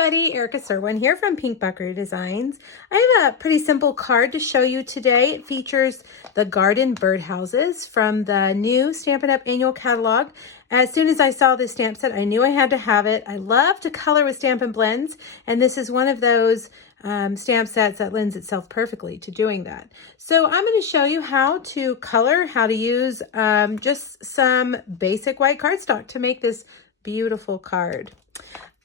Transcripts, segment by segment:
everybody, Erica Serwin here from Pink Buckaroo Designs. I have a pretty simple card to show you today. It features the garden birdhouses from the new Stampin' Up! Annual Catalog. As soon as I saw this stamp set, I knew I had to have it. I love to color with Stampin' Blends, and this is one of those stamp sets that lends itself perfectly to doing that. So I'm going to show you how to color, how to use just some basic white cardstock to make this beautiful card.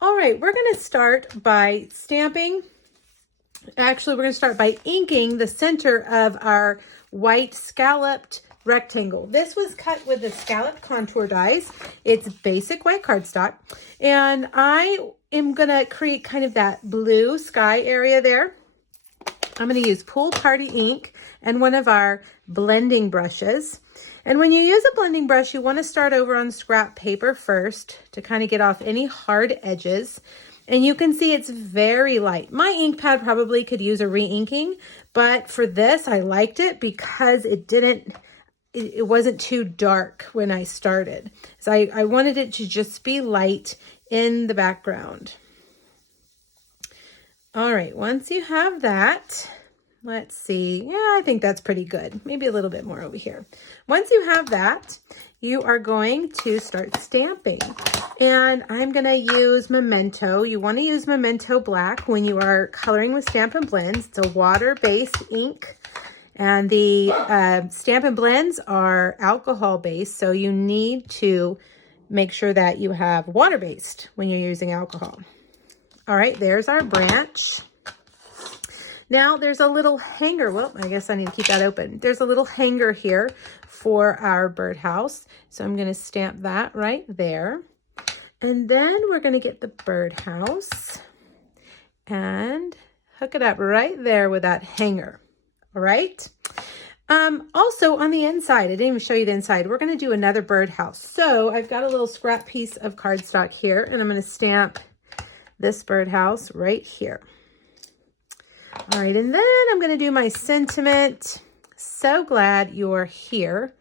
All right, we're going to start by stamping. Actually, we're going to start by inking the center of our white scalloped rectangle. This was cut with the scalloped contour dies. It's basic white cardstock. And I am going to create kind of that blue sky area there. I'm going to use Pool Party ink and one of our blending brushes. And when you use a blending brush, you want to start over on scrap paper first to kind of get off any hard edges. And you can see it's very light. My ink pad probably could use a re-inking, but for this, I liked it because it wasn't too dark when I started. So I wanted it to just be light in the background. All right, once you have that, let's see. Yeah, I think that's pretty good. Maybe a little bit more over here. Once you have that, you are going to start stamping. And I'm going to use Memento. You want to use Memento Black when you are coloring with Stampin' Blends. It's a water-based ink. And the Stampin' Blends are alcohol-based, so you need to make sure that you have water-based when you're using alcohol. All right, there's our branch. Now there's a little hanger. Well, I guess I need to keep that open. There's a little hanger here for our birdhouse. So I'm going to stamp that right there. And then we're going to get the birdhouse and hook it up right there with that hanger. All right. Also on the inside, I didn't even show you the inside. We're going to do another birdhouse. So I've got a little scrap piece of cardstock here, and I'm going to stamp this birdhouse right here. All right, and then I'm going to do my sentiment. So glad you're here,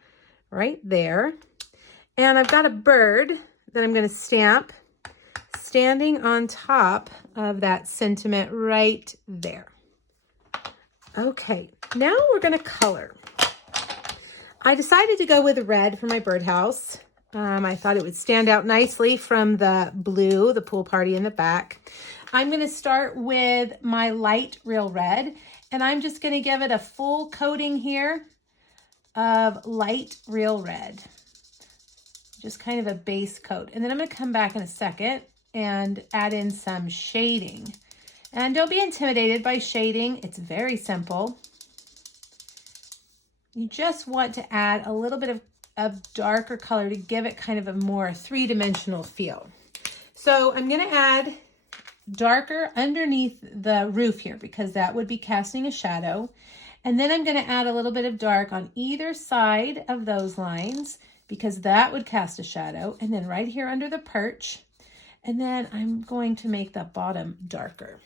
right there. And I've got a bird that I'm going to stamp standing on top of that sentiment right there. Okay, now we're going to color. I decided to go with red for my birdhouse. I thought it would stand out nicely from the blue, the Pool Party in the back. I'm going to start with my light real red, and I'm just going to give it a full coating here of light real red. Just kind of a base coat. And then I'm going to come back in a second and add in some shading. And don't be intimidated by shading. It's very simple. You just want to add a little bit of darker color to give it kind of a more three-dimensional feel. So I'm going to add darker underneath the roof here because that would be casting a shadow. And then I'm going to add a little bit of dark on either side of those lines because that would cast a shadow. And then right here under the perch. And then I'm going to make the bottom darker.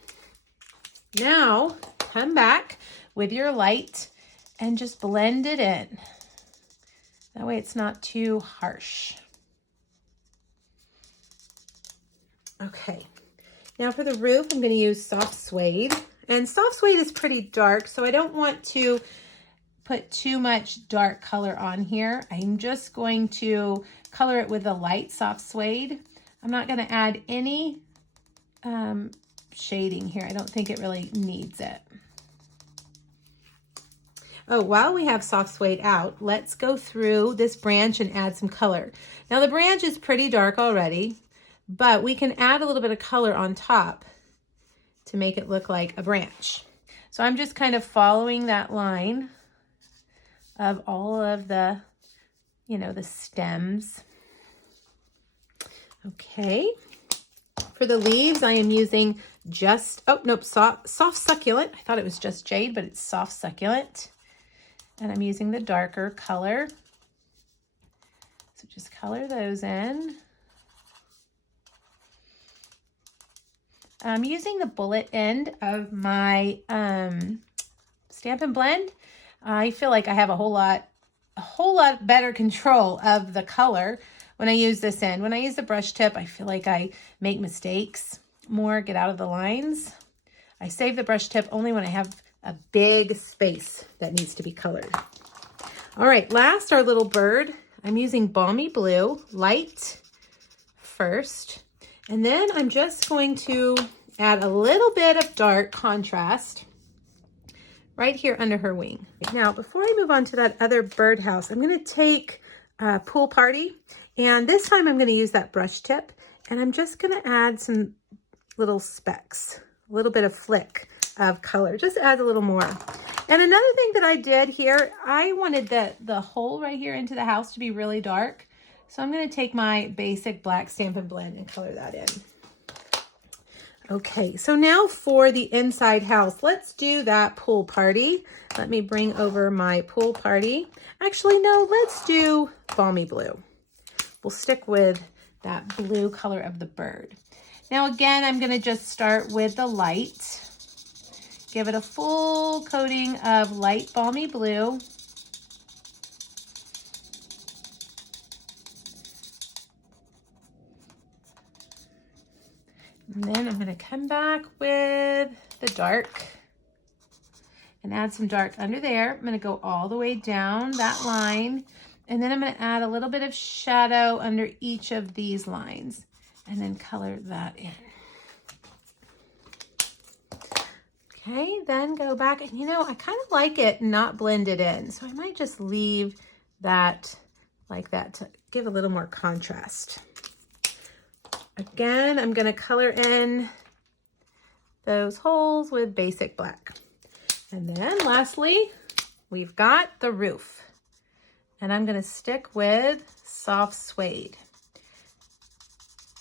Now come back with your light and just blend it in. That way it's not too harsh. Okay. Now for the roof, I'm going to use soft suede. And soft suede is pretty dark, so I don't want to put too much dark color on here. I'm just going to color it with the light soft suede. I'm not going to add any shading here. I don't think it really needs it. Oh, while we have soft suede out, let's go through this branch and add some color. Now the branch is pretty dark already, but we can add a little bit of color on top to make it look like a branch. So I'm just kind of following that line of all of the, the stems. Okay. For the leaves, I am using soft succulent. I thought it was just jade, but it's soft succulent. And I'm using the darker color. So just color those in. I'm using the bullet end of my Stampin' Blend. I feel like I have a whole lot better control of the color when I use this end. When I use the brush tip, I feel like I make mistakes. more get out of the lines. I save the brush tip only when I have a big space that needs to be colored. All right, last, our little bird. I'm using Balmy Blue, light first, and then I'm just going to add a little bit of dark contrast right here under her wing. Now, before I move on to that other birdhouse, I'm going to take Pool Party, and this time I'm going to use that brush tip, and I'm just going to add some little specks, a little bit of flick of color, just add a little more. And another thing that I did here, I wanted the hole right here into the house to be really dark. So I'm going to take my basic black Stampin' Blend and color that in. Okay, so now for the inside house, let's do that Pool Party. Let me bring over my Pool Party. Actually, no, let's do Balmy Blue. We'll stick with that blue color of the bird. Now again, I'm going to just start with the light. Give it a full coating of light Balmy Blue. And then I'm going to come back with the dark and add some dark under there. I'm going to go all the way down that line. And then I'm going to add a little bit of shadow under each of these lines and then color that in. Okay, then go back, and you know, I kind of like it not blended in, so I might just leave that like that to give a little more contrast. Again, I'm going to color in those holes with basic black. And then lastly, we've got the roof, and I'm going to stick with soft suede.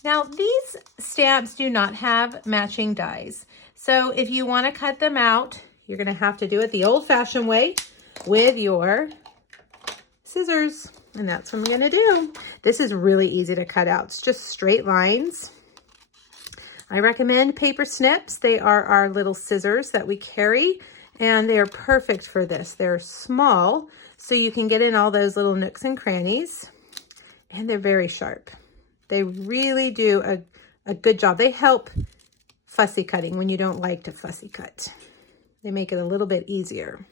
Now, these stamps do not have matching dies. So if you want to cut them out, you're going to have to do it the old-fashioned way with your scissors. And that's what I'm going to do. This is really easy to cut out. It's just straight lines. I recommend paper snips. They are our little scissors that we carry, and they are perfect for this. They're small, so you can get in all those little nooks and crannies, and they're very sharp. They really do a good job. They help fussy cutting when you don't like to fussy cut. They make it a little bit easier.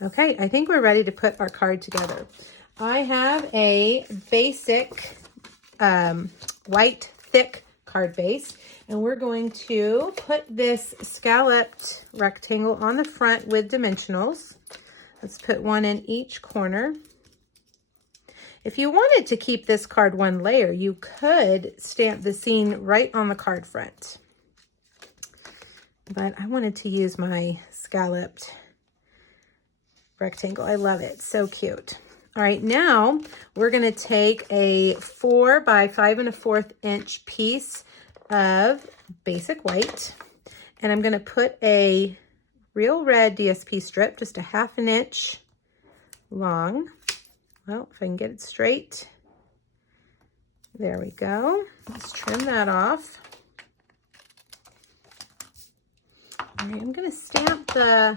Okay, I think we're ready to put our card together. I have a basic white thick card base, and we're going to put this scalloped rectangle on the front with dimensionals. Let's put one in each corner. If you wanted to keep this card one layer, you could stamp the scene right on the card front. But I wanted to use my scalloped rectangle. I love it. So cute. All right, now we're going to take a 4 by 5 1/4 inch piece of basic white, and I'm going to put a real red DSP strip, just a 1/2 inch long. Well, if I can get it straight. There we go. Let's trim that off. All right, I'm going to stamp the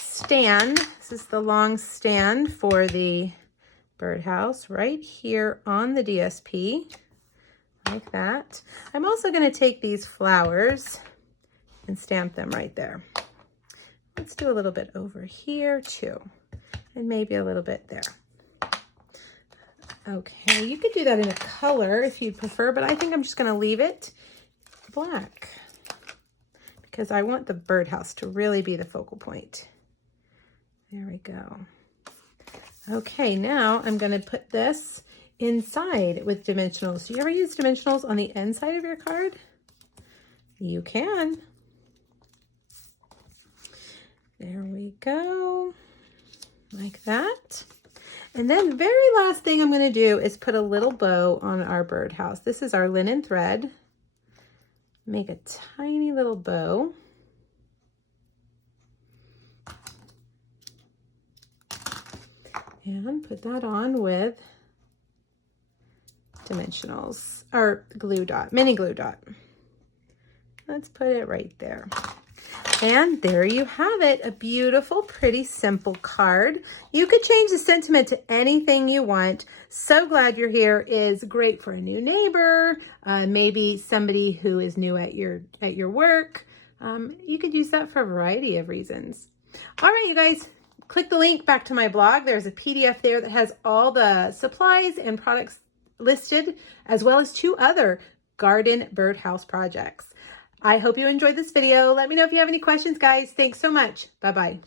stand. This is the long stand for the birdhouse right here on the DSP, like that. I'm also going to take these flowers and stamp them right there. Let's do a little bit over here too, and maybe a little bit there. Okay, you could do that in a color if you'd prefer, but I think I'm just going to leave it black because I want the birdhouse to really be the focal point. There we go. Okay, now I'm going to put this inside with dimensionals. Do you ever use dimensionals on the inside of your card? You can. There we go, like that. And then very last thing I'm going to do is put a little bow on our birdhouse. This is our linen thread. Make a tiny little bow. And put that on with dimensionals, or glue dot, mini glue dot. Let's put it right there. And there you have it, a beautiful, pretty simple card. You could change the sentiment to anything you want. So Glad You're Here is great for a new neighbor, maybe somebody who is new at your work. You could use that for a variety of reasons. All right, you guys, click the link back to my blog. There's a PDF there that has all the supplies and products listed, as well as 2 other garden birdhouse projects. I hope you enjoyed this video. Let me know if you have any questions, guys. Thanks so much. Bye-bye.